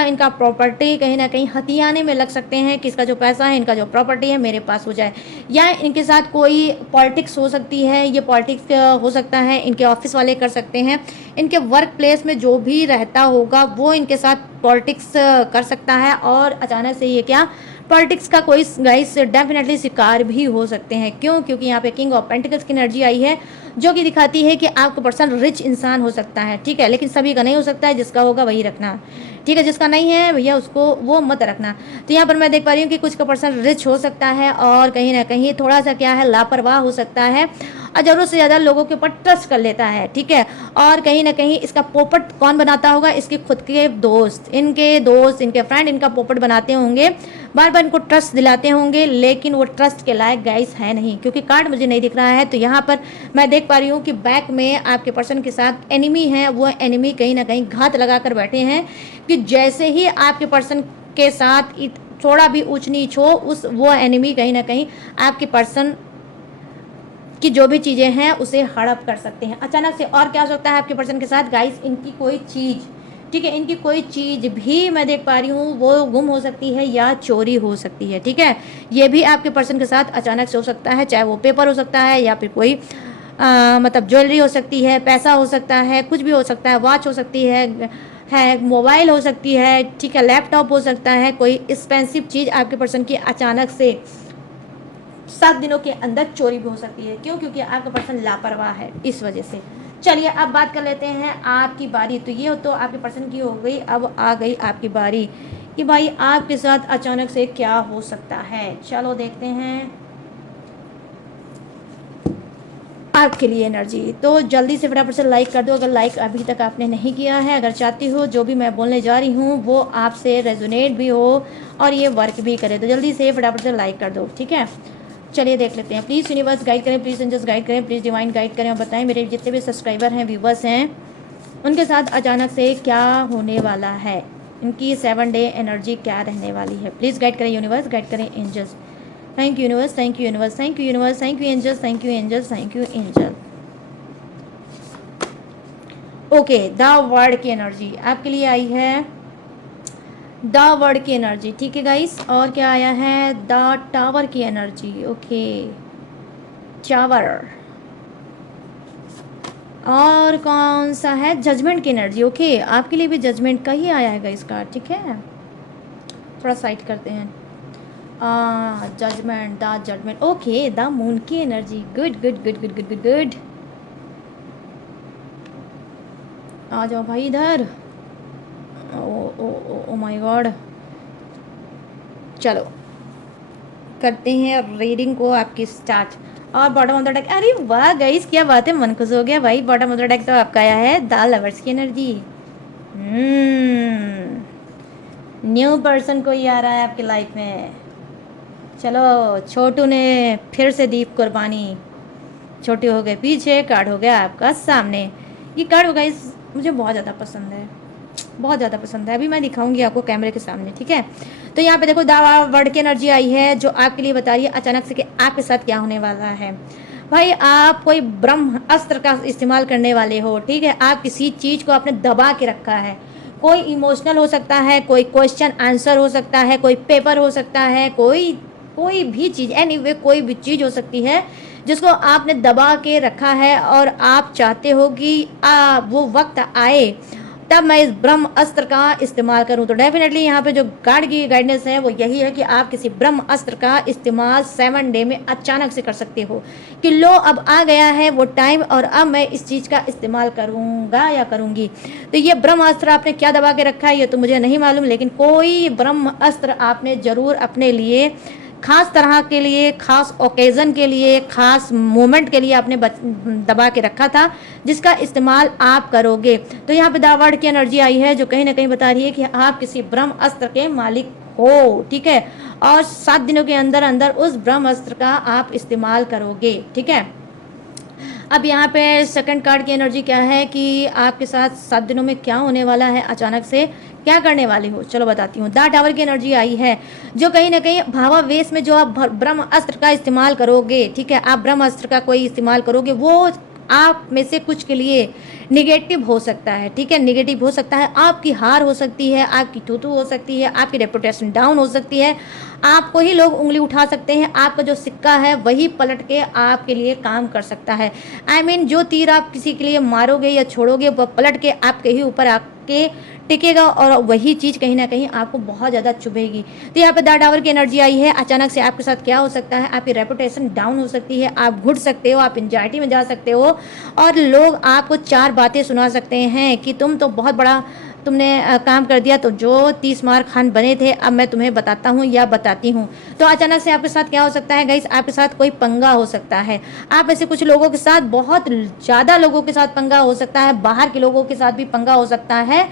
इनका प्रॉपर्टी कहीं ना कहीं हथियाने में लग सकते हैं कि इसका जो पैसा है, इनका जो प्रॉपर्टी है मेरे पास हो जाए। या इनके साथ कोई पॉलिटिक्स हो सकती है, ये पॉलिटिक्स हो सकता है, इनके ऑफिस वाले कर सकते हैं, इनके वर्क प्लेस में जो भी रहता होगा वो इनके साथ पॉलिटिक्स कर सकता है। और अचानक से ये क्या पॉलिटिक्स का कोई गाइस डेफिनेटली शिकार भी हो सकते हैं। क्यों? क्योंकि यहाँ पे किंग ऑफ पेंटिकल्स की एनर्जी आई है जो कि दिखाती है कि आपका पर्सन रिच इंसान हो सकता है। ठीक है, लेकिन सभी का नहीं हो सकता है, जिसका होगा वही रखना। ठीक है, जिसका नहीं है भैया उसको वो मत रखना। तो यहाँ पर मैं देख पा रही हूँ कि कुछ का पर्सन रिच हो सकता है और कहीं ना कहीं थोड़ा सा क्या है लापरवाह हो सकता है और ज़रूरत से ज़्यादा लोगों के ऊपर ट्रस्ट कर लेता है। ठीक है, और कहीं ना कहीं इसका पोपट कौन बनाता होगा, इसके खुद के दोस्त, इनके फ्रेंड इनका पोपट बनाते होंगे, बार बार इनको ट्रस्ट दिलाते होंगे, लेकिन वो ट्रस्ट के लायक गाइस है नहीं, क्योंकि कार्ड मुझे नहीं दिख रहा है। तो यहाँ पर मैं देख पा रही हूँ कि बैक में आपके पर्सन के साथ एनिमी है, वो एनिमी कहीं ना कहीं घात लगा कर बैठे हैं कि जैसे ही आपके पर्सन के साथ थोड़ा भी ऊंच नीच हो वो एनिमी कहीं ना कहीं आपके पर्सन की जो भी चीज़ें हैं उसे हड़प कर सकते हैं अचानक से। और क्या हो सकता है आपके पर्सन के साथ गाइस, इनकी कोई चीज़, ठीक है, इनकी कोई चीज़ भी मैं देख पा रही हूँ वो गुम हो सकती है या चोरी हो सकती है। ठीक है, ये भी आपके पर्सन के साथ अचानक से हो सकता है, चाहे वो पेपर हो सकता है या फिर कोई मतलब ज्वेलरी हो सकती है, पैसा हो सकता है, कुछ भी हो सकता है, वॉच हो सकती है, मोबाइल हो सकती है, ठीक है, लैपटॉप हो सकता है, कोई एक्सपेंसिव चीज़ आपके पर्सन की अचानक से 7 दिनों के अंदर चोरी भी हो सकती है। क्यों? क्योंकि आपका पर्सन लापरवाह है, इस वजह से। चलिए अब बात कर लेते हैं आपकी बारी। तो ये तो आपके पर्सन की हो गई, अब आ गई आपकी बारी कि भाई आपके साथ अचानक से क्या हो सकता है। चलो देखते हैं आपके लिए एनर्जी। तो जल्दी से फटाफट से लाइक कर दो अगर लाइक अभी तक आपने नहीं किया है। अगर चाहती हो जो भी मैं बोलने जा रही हूँ वो आपसे रेजोनेट भी हो और ये वर्क भी करे, तो जल्दी से फटाफट से लाइक कर दो। ठीक है, चलिए देख लेते हैं। प्लीज़ यूनिवर्स गाइड करें, प्लीज़ एंजल्स गाइड करें, प्लीज़ डिवाइन गाइड करें और बताएं मेरे जितने भी सब्सक्राइबर हैं, व्यूवर्स हैं, उनके साथ अचानक से क्या होने वाला है। इनकी 7 डे एनर्जी क्या रहने वाली है। प्लीज़ गाइड करें यूनिवर्स, गाइड करें angels. Thank you universe, thank you universe, thank you universe, thank you angels, thank you angels, thank you angel. Okay, the word की एनर्जी आपके लिए आई है, द वर्ड की एनर्जी, ठीक है गाइस। और क्या आया है, द टावर की एनर्जी। Okay, tower. और कौन सा है, जजमेंट की एनर्जी। ओके, आपके लिए भी जजमेंट का ही आया है गाइस कार्ड, ठीक है। थोड़ा साइड करते हैं। Judgement, the judgement. Okay, the moon की energy. Good good good good good good good. आ जाओ भाई इधर। Oh oh oh my God. चलो करते हैं रीडिंग को आपकी स्टार्ट। और बॉटम ऑफ द डेक, अरे वाह गाइस क्या बात है, मन खुश हो गया भाई। बॉटम ऑफ द डेक तो आपका आया है द लवर्स की एनर्जी। न्यू पर्सन कोई आ रहा है आपकी लाइफ में। चलो, छोटू ने फिर से दीप कुर्बानी। छोटू हो गए पीछे, कार्ड हो गया आपका सामने। ये कार्ड गाइस मुझे बहुत ज़्यादा पसंद है, बहुत ज़्यादा पसंद है। अभी मैं दिखाऊंगी आपको कैमरे के सामने, ठीक है। तो यहाँ पे देखो दावा वर्ड की एनर्जी आई है जो आपके लिए बता रही है अचानक से कि आपके साथ क्या होने वाला है। भाई आप कोई ब्रह्म अस्त्र का इस्तेमाल करने वाले हो, ठीक है। आप किसी चीज़ को आपने दबा के रखा है। कोई इमोशनल हो सकता है, कोई क्वेश्चन आंसर हो सकता है, कोई पेपर हो सकता है, कोई कोई भी चीज़, एनीवे कोई भी चीज़ हो सकती है जिसको आपने दबा के रखा है और आप चाहते हो कि वो वक्त आए तब मैं इस ब्रह्म अस्त्र का इस्तेमाल करूं। तो डेफिनेटली यहाँ पे जो गार्ड की गाइडेंस है वो यही है कि आप किसी ब्रह्म अस्त्र का इस्तेमाल 7 डे में अचानक से कर सकते हो कि लो अब आ गया है वो टाइम और अब मैं इस चीज़ का इस्तेमाल करूँगा या करूँगी। तो ये ब्रह्म अस्त्र आपने क्या दबा के रखा है ये तो मुझे नहीं मालूम, लेकिन कोई ब्रह्म अस्त्र आपने ज़रूर अपने लिए खास तरह के लिए, खास ओकेज़न के लिए, खास मोमेंट के लिए आपने दबा के रखा था जिसका इस्तेमाल आप करोगे। तो यहाँ पे दावर्ड की एनर्जी आई है जो कहीं ना कहीं बता रही है कि आप किसी ब्रह्म अस्त्र के मालिक हो, ठीक है। और 7 दिनों के अंदर अंदर उस ब्रह्म अस्त्र का आप इस्तेमाल करोगे, ठीक है। अब यहाँ पे सेकंड कार्ड की एनर्जी क्या है कि आपके साथ 7 दिनों में क्या होने वाला है, अचानक से क्या करने वाले हो। चलो बताती हूँ। द टावर की एनर्जी आई है जो कहीं ना कहीं भावावेश में जो आप ब्रह्म अस्त्र का इस्तेमाल करोगे, ठीक है। आप ब्रह्म अस्त्र का कोई इस्तेमाल करोगे वो आप में से कुछ के लिए निगेटिव हो सकता है, ठीक है। निगेटिव हो सकता है, आपकी हार हो सकती है, आपकी थूथू हो सकती है, आपकी रेपुटेशन डाउन हो सकती है, आपको ही लोग उंगली उठा सकते हैं, आपका जो सिक्का है वही पलट के आपके लिए काम कर सकता है। I mean, जो तीर आप किसी के लिए मारोगे या छोड़ोगे वह पलट के आपके ही ऊपर आके टिकेगा और वही चीज़ कहीं ना कहीं आपको बहुत ज़्यादा चुभेगी। तो यहाँ पे द टावर की एनर्जी आई है। अचानक से आपके साथ क्या हो सकता है, आपकी रेपुटेशन डाउन हो सकती है, आप घुट सकते हो, आप एंजाइटी में जा सकते हो और लोग आपको 4 बातें सुना सकते हैं कि तुम तो बहुत बड़ा तुमने काम कर दिया, तो जो 30 मार खान बने थे अब मैं तुम्हें बताता हूँ या बताती हूँ। तो अचानक से आपके साथ क्या हो सकता है गाइस, आपके साथ कोई पंगा हो सकता है। आप ऐसे कुछ लोगों के साथ, बहुत ज़्यादा लोगों के साथ पंगा हो सकता है, बाहर के लोगों के साथ भी पंगा हो सकता है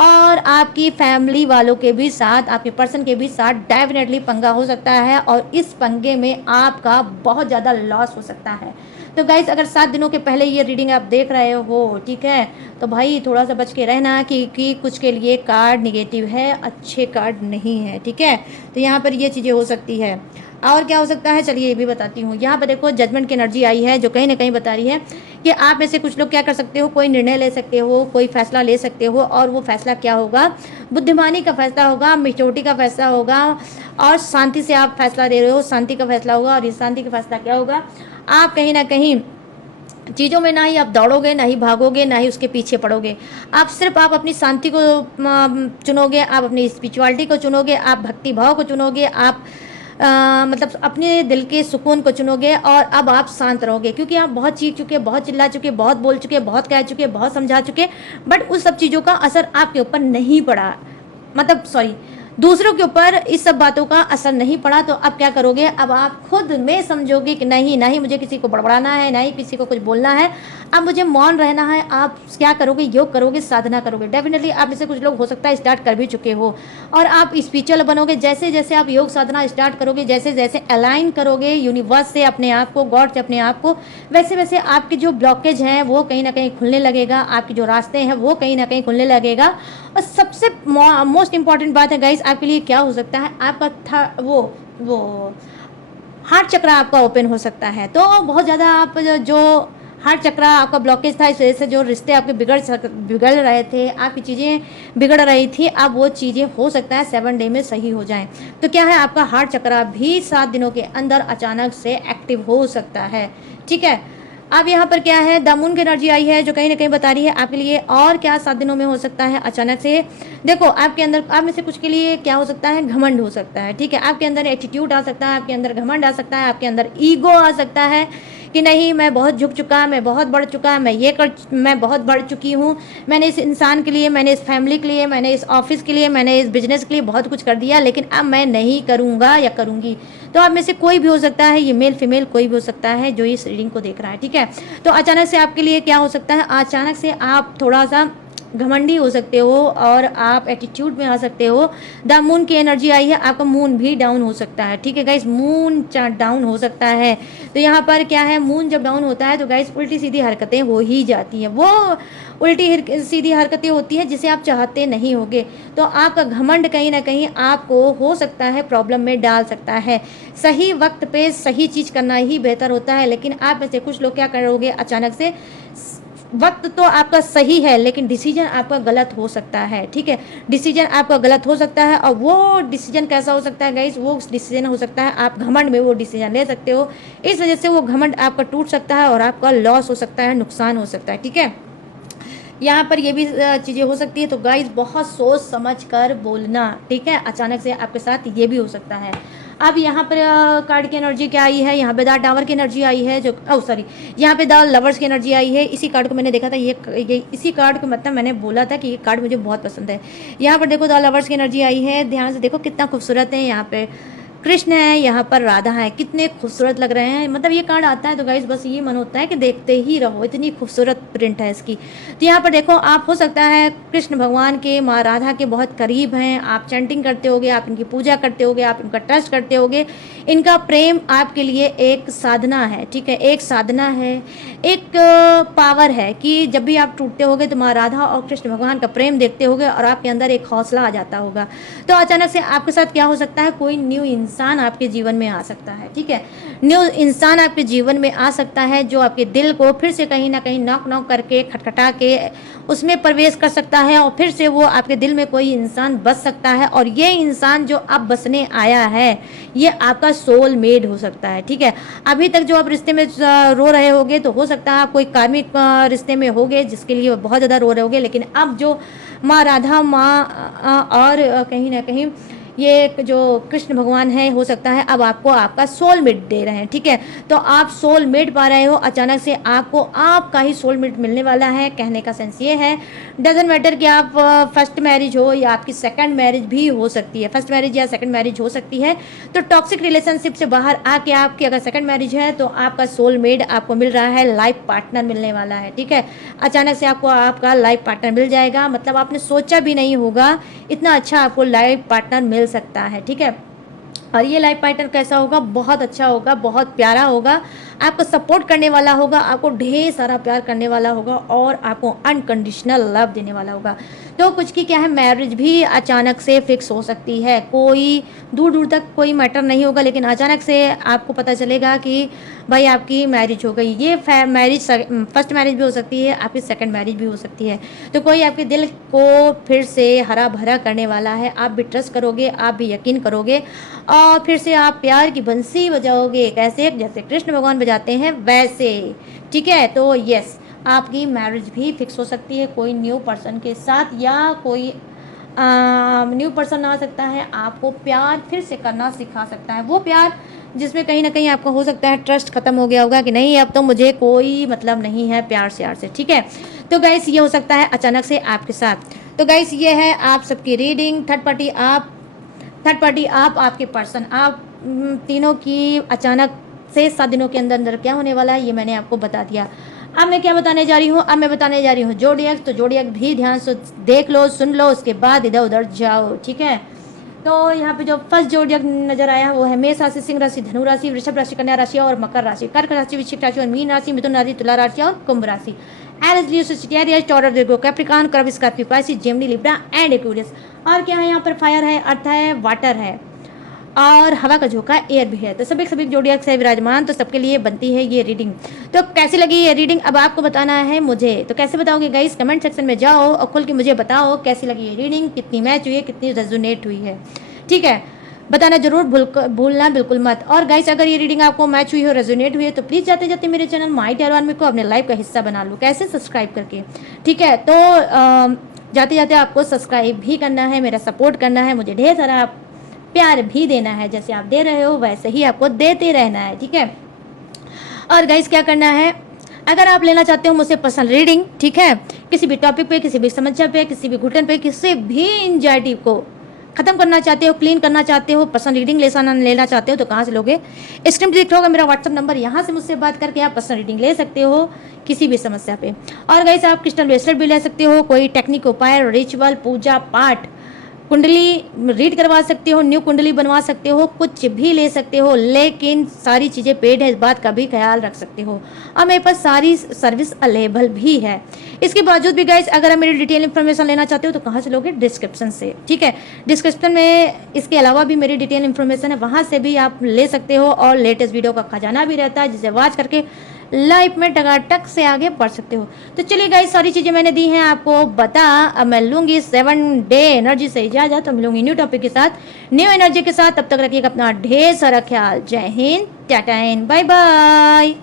और आपकी फैमिली वालों के भी साथ, आपके पर्सन के भी साथ डेफिनेटली पंगा हो सकता है और इस पंगे में आपका बहुत ज़्यादा लॉस हो सकता है। तो गाइस अगर 7 दिनों के पहले ये रीडिंग आप देख रहे हो, ठीक है, तो भाई थोड़ा सा बच के रहना कि कुछ के लिए कार्ड निगेटिव है, अच्छे कार्ड नहीं है, ठीक है। तो यहाँ पर ये चीज़ें हो सकती है। और क्या हो सकता है चलिए ये भी बताती हूँ। यहाँ पर देखो जजमेंट की एनर्जी आई है जो कहीं ना कहीं बता रही है कि आप में से कुछ लोग क्या कर सकते हो, कोई निर्णय ले सकते हो, कोई फैसला ले सकते हो और वो फैसला क्या होगा, बुद्धिमानी का फैसला होगा, मेच्योरिटी का फैसला होगा और शांति से आप फैसला ले रहे हो, शांति का फैसला होगा। और इस शांति का फैसला क्या होगा, आप कहीं ना कहीं चीज़ों में ना ही आप दौड़ोगे, ना ही भागोगे, ना ही उसके पीछे पड़ोगे। आप अपनी शांति को चुनोगे, आप अपनी स्पिरिचुअलिटी को चुनोगे, आप भक्ति भाव को चुनोगे, आप मतलब अपने दिल के सुकून को चुनोगे और अब आप शांत रहोगे क्योंकि आप बहुत चीख चुके, बहुत चिल्ला चुके, बहुत बोल चुके, बहुत कह चुके, बहुत समझा चुके, बट उस सब चीज़ों का असर आपके ऊपर नहीं पड़ा, मतलब सॉरी दूसरों के ऊपर इस सब बातों का असर नहीं पड़ा। तो अब क्या करोगे, अब आप खुद में समझोगे कि नहीं नहीं मुझे किसी को बड़बड़ाना है, नहीं किसी को कुछ बोलना है, अब मुझे मौन रहना है। आप क्या करोगे, योग करोगे, साधना करोगे। डेफिनेटली आप में से कुछ लोग हो सकता है स्टार्ट कर भी चुके हो और आप स्पिरिचुअल बनोगे। जैसे जैसे आप योग साधना स्टार्ट करोगे, जैसे जैसे अलाइन करोगे यूनिवर्स से अपने आप को, गॉड से अपने आप को, वैसे वैसे आपके जो ब्लॉकेज हैं वो कहीं ना कहीं खुलने लगेगा, आपके जो रास्ते हैं वो कहीं ना कहीं खुलने लगेगा और सबसे मोस्ट इम्पॉर्टेंट बात है गाइस आपके लिए क्या हो सकता है, आपका वो हार्ट चक्र आपका ओपन हो सकता है। तो बहुत ज़्यादा आप जो हार्ट चक्र आपका ब्लॉकेज था, इस वजह से जो रिश्ते आपके बिगड़ रहे थे, आपकी चीज़ें बिगड़ रही थी, अब वो चीज़ें हो सकता है 7 डे में सही हो जाएं। तो क्या है, आपका हार्ट चक्र भी 7 दिनों के अंदर अचानक से एक्टिव हो सकता है। ठीक है, अब यहाँ पर क्या है, द मून की एनर्जी आई है जो कहीं ना कहीं बता रही है आपके लिए और क्या 7 दिनों में हो सकता है अचानक से। देखो आपके अंदर, आप में से कुछ के लिए क्या हो सकता है, घमंड हो सकता है। ठीक है, आपके अंदर एटीट्यूड आ सकता है, आपके अंदर घमंड आ सकता है, आपके अंदर ईगो आ सकता है कि नहीं मैं बहुत झुक चुका, मैं बहुत बढ़ चुका, मैं बहुत बढ़ चुकी हूँ, मैंने इस इंसान के लिए, मैंने इस फैमिली के लिए, मैंने इस ऑफिस के लिए, मैंने इस बिजनेस के लिए बहुत कुछ कर दिया, लेकिन अब मैं नहीं करूँगा या करूँगी। तो आप में से कोई भी हो सकता है, ये मेल फीमेल कोई भी हो सकता है जो इस रीडिंग को देख रहा है। ठीक है, तो अचानक से आपके लिए क्या हो सकता है, अचानक से आप थोड़ा सा घमंडी हो सकते हो और आप एटीट्यूड में आ सकते हो। द मून की एनर्जी आई है, आपका मून भी डाउन हो सकता है। ठीक है गाइस, मून डाउन हो सकता है। तो यहाँ पर क्या है, मून जब डाउन होता है तो गाइस उल्टी सीधी हरकतें हो ही जाती हैं। वो उल्टी सीधी हरकतें होती हैं जिसे आप चाहते नहीं होगे। तो आपका घमंड कहीं ना कहीं आपको हो सकता है प्रॉब्लम में डाल सकता है। सही वक्त पे सही चीज़ करना ही बेहतर होता है, लेकिन आप में से कुछ लोग क्या करोगे, अचानक से वक्त तो आपका सही है लेकिन डिसीजन आपका गलत हो सकता है। ठीक है, डिसीजन आपका गलत हो सकता है और वो डिसीजन कैसा हो सकता है गाइस, वो डिसीजन हो सकता है आप घमंड में वो डिसीजन ले सकते हो, इस वजह से वो घमंड आपका टूट सकता है और आपका लॉस हो सकता है, नुकसान हो सकता है। ठीक है, यहाँ पर ये भी चीज़ें हो सकती है। तो गाइस बहुत सोच समझ कर बोलना। ठीक है, अचानक से आपके साथ ये भी हो सकता है। अब यहाँ पर कार्ड की एनर्जी क्या आई है, यहाँ पे द टावर की एनर्जी आई है जो सॉरी यहाँ पे द लवर्स की एनर्जी आई है। इसी कार्ड को मैंने देखा था, ये इसी कार्ड को मतलब मैंने बोला था कि ये कार्ड मुझे बहुत पसंद है। यहाँ पर देखो द लवर्स की एनर्जी आई है, ध्यान से देखो कितना खूबसूरत है। यहाँ पे कृष्ण है, यहाँ पर राधा है, कितने खूबसूरत लग रहे हैं। मतलब ये कार्ड आता है तो गाइस बस ये मन होता है कि देखते ही रहो, इतनी खूबसूरत प्रिंट है इसकी। तो यहाँ पर देखो आप हो सकता है कृष्ण भगवान के, माँ राधा के बहुत करीब हैं, आप चैंटिंग करते होगे, आप इनकी पूजा करते होगे, आप इनका ट्रस्ट करते होगे। इनका प्रेम आपके लिए एक साधना है। ठीक है, एक साधना है, एक पावर है कि जब भी आप टूटते होगे तो माँ राधा और कृष्ण भगवान का प्रेम देखते होगे और आपके अंदर एक हौसला आ जाता होगा। तो अचानक से आपके साथ क्या हो सकता है, कोई न्यू इंसान आपके जीवन में आ सकता है। ठीक है, न्यू इंसान आपके जीवन में आ सकता है जो आपके दिल को फिर से कहीं ना कहीं नॉक नॉक करके, खटखटा के उसमें प्रवेश कर सकता है और फिर से वो आपके दिल में कोई इंसान बस सकता है। और ये इंसान जो अब बसने आया है ये आपका सोल मेड हो सकता है। ठीक है, अभी तक जो आप रिश्ते में रो रहे होगे तो हो सकता है आप कोई कार्मिक रिश्ते में होगे जिसके लिए बहुत ज़्यादा रो रहे होगे, लेकिन अब जो माँ राधा, माँ और कहीं ना कहीं ये जो कृष्ण भगवान है, हो सकता है अब आपको आपका सोलमेट दे रहे हैं। ठीक है, तो आप सोलमेट पा रहे हो, अचानक से आपको आपका ही सोलमेट मिलने वाला है। कहने का सेंस ये है, डजेंट मैटर कि आप फर्स्ट मैरिज हो या आपकी सेकंड मैरिज भी हो सकती है, फर्स्ट मैरिज या सेकंड मैरिज हो सकती है। तो टॉक्सिक रिलेशनशिप से बाहर आके आपकी अगर सेकंड मैरिज है तो आपका सोलमेट आपको मिल रहा है, लाइफ पार्टनर मिलने वाला है। ठीक है, अचानक से आपको आपका लाइफ पार्टनर मिल जाएगा, मतलब आपने सोचा भी नहीं होगा इतना अच्छा आपको लाइफ पार्टनर मिल सकता है। ठीक है, और ये लाइफ पार्टनर कैसा होगा, बहुत अच्छा होगा, बहुत प्यारा होगा, आपको सपोर्ट करने वाला होगा, आपको ढेर सारा प्यार करने वाला होगा और आपको अनकंडीशनल लव देने वाला होगा। तो कुछ की क्या है, मैरिज भी अचानक से फिक्स हो सकती है। कोई दूर दूर तक कोई मैटर नहीं होगा, लेकिन अचानक से आपको पता चलेगा कि भाई आपकी मैरिज हो गई। ये मैरिज फर्स्ट मैरिज भी हो सकती है, आपकी सेकंड मैरिज भी हो सकती है। तो कोई आपके दिल को फिर से हरा भरा करने वाला है, आप भी ट्रस्ट करोगे, आप भी यकीन करोगे और फिर से आप प्यार की बंसी बजाओगे। कैसे, जैसे कृष्ण भगवान बजाते हैं वैसे। ठीक है, तो यस, आपकी मैरिज भी फिक्स हो सकती है कोई न्यू पर्सन के साथ, या कोई न्यू पर्सन आ सकता है, आपको प्यार फिर से करना सिखा सकता है। वो प्यार जिसमें कहीं ना कहीं आपको हो सकता है ट्रस्ट खत्म हो गया होगा कि नहीं अब तो मुझे कोई मतलब नहीं है प्यार से यार से। ठीक है, तो गाइस ये हो सकता है अचानक से आपके साथ। तो गाइस ये है आप सबकी रीडिंग। थर्ड पार्टी आप आपके पर्सन, आप तीनों की अचानक से 7 दिनों के अंदर अंदर क्या होने वाला है ये मैंने आपको बता दिया। अब मैं क्या बताने जा रही हूँ, अब मैं बताने जा रही हूँ जोडियक। तो जोडियक भी ध्यान से देख लो, सुन लो, उसके बाद इधर उधर जाओ। ठीक है, तो यहाँ पे जो फर्स्ट जोड़ियक नजर आया वो है मेष राशि, सिंह राशि, धनु राशि, वृषभ राशि, कन्या राशि और मकर राशि, कर्क राशि, वृश्चिक राशि और मीन राशि, मिथुन राशि, तुला राशि और कुंभ राशि। Aries, Leo, Sagittarius, Taurus, Virgo, Capricorn, कर्व, Scorpio, Pisces, Gemini, Libra and Aquarius. और क्या है यहाँ पर फायर है, अर्थ है, वाटर है और हवा का झोंका एयर भी है। तो सभी जोड़ियाक से विराजमान, तो सबके लिए बनती है ये रीडिंग। तो कैसी लगी ये रीडिंग अब आपको बताना है मुझे। तो कैसे बताओगे गाइस, कमेंट सेक्शन में जाओ और खुल के मुझे बताओ कैसी लगी ये रीडिंग, कितनी मैच हुई है, कितनी रेजोनेट हुई है। ठीक है, बताना जरूर भूलना बिल्कुल मत। और गाइस अगर ये रीडिंग आपको मैच हुई हो, रेजोनेट हुई है, तो प्लीज़ जाते जाते मेरे चैनल माई टैरो आर्मी को अपने लाइव का हिस्सा बना लो। कैसे? सब्सक्राइब करके। ठीक है, तो जाते जाते आपको सब्सक्राइब भी करना है, मेरा सपोर्ट करना है, मुझे ढेर सारा प्यार भी देना है। जैसे आप दे रहे हो वैसे ही आपको देते रहना है। ठीक है, और गाइस क्या करना है, अगर आप लेना चाहते हो मुझसे पर्सनल रीडिंग, ठीक है, किसी भी टॉपिक पे, किसी भी समस्या पे, किसी भी घुटन पे, किसी भी एंजाइटी को खत्म करना चाहते हो, क्लीन करना चाहते हो, पर्सनल रीडिंग लेना चाहते हो, तो कहाँ से लोगे? स्क्रीन पर दिख रहा होगा मेरा व्हाट्सअप नंबर, यहाँ से मुझसे बात करके आप पर्सनल रीडिंग ले सकते हो किसी भी समस्या पे। और गाइस आप क्रिस्टल ब्रेसलेट भी ले सकते हो, कोई टेक्निक, उपाय, रिचुअल, पूजा पाठ, कुंडली रीड करवा सकते हो, न्यू कुंडली बनवा सकते हो, कुछ भी ले सकते हो, लेकिन सारी चीज़ें पेड है, इस बात का भी ख्याल रख सकते हो। और मेरे पास सारी सर्विस अवेलेबल भी है। इसके बावजूद भी गाइस अगर आप मेरी डिटेल इन्फॉर्मेशन लेना चाहते हो तो कहाँ से लोगे? डिस्क्रिप्शन से। ठीक है, डिस्क्रिप्शन में इसके अलावा भी मेरी डिटेल इन्फॉर्मेशन है, वहाँ से भी आप ले सकते हो। और लेटेस्ट वीडियो का खजाना भी रहता है, जिसे वॉच करके लाइफ में टकाटक से आगे बढ़ सकते हो। तो चलिए गाइस, सारी चीज़ें मैंने दी हैं आपको बता। अब मैं लूँगी 7 डे एनर्जी से इजाज़त, तो मिलूंगी न्यू टॉपिक के साथ, न्यू एनर्जी के साथ। तब तक रखिएगा अपना ढेर सारा ख्याल। जय Hind, tata and bye bye.